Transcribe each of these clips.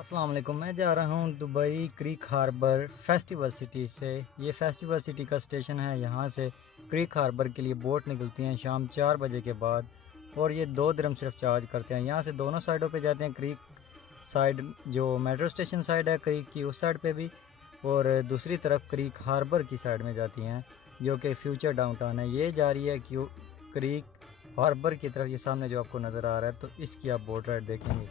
अस्सलाम वालेकुम। मैं जा रहा हूँ Dubai creek harbour festival city से। ये फेस्टिवल सिटी का स्टेशन है। यहाँ से क्रीक हार्बर के लिए बोट निकलती हैं शाम 4 बजे के बाद और ये 2 दिरहम सिर्फ चार्ज करते हैं। यहाँ से दोनों साइडों पे जाते हैं। क्रीक साइड जो मेट्रो स्टेशन साइड है क्रीक की, उस साइड पे भी, और दूसरी तरफ क्रीक हार्बर की साइड में जाती हैं जो कि फ्यूचर डाउनटाउन है। ये जा रही है क्यों क्रीक हार्बर की तरफ। ये सामने जो आपको नज़र आ रहा है, तो इसकी आप बोट राइड देखेंगे।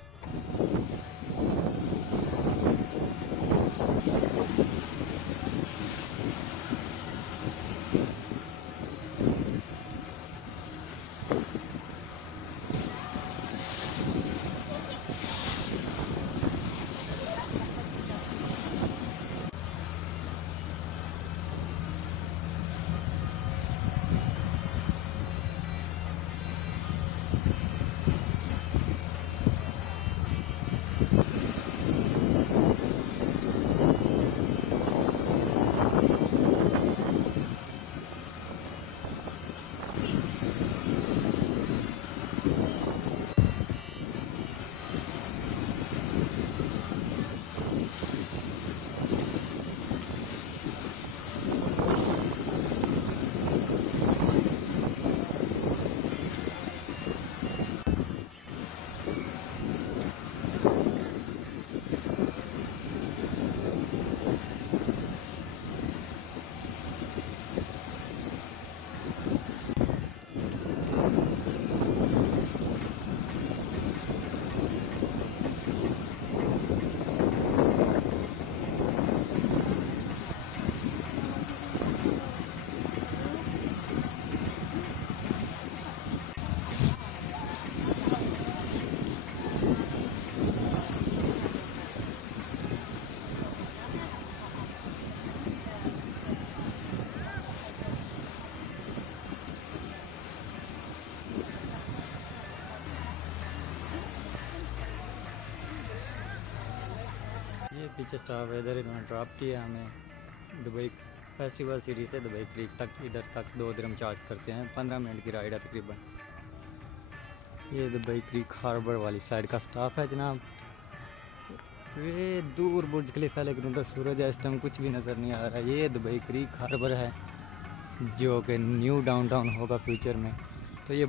ये पीछे स्टाफ है, इधर इन्होंने ड्रॉप किया हमें दुबई फेस्टिवल सिटी से दुबई क्रीक तक। इधर तक 2 दिरहम चार्ज करते हैं। 15 मिनट की राइड है तकरीबन। ये दुबई क्रीक हार्बर वाली साइड का स्टाफ है जनाब। ये दूर बुर्ज खलीफा, लेकिन उधर सूरज है, इस टाइम कुछ भी नज़र नहीं आ रहा। ये दुबई क्रीक हार्बर है जो कि न्यू डाउनटाउन होगा फ्यूचर में। तो ये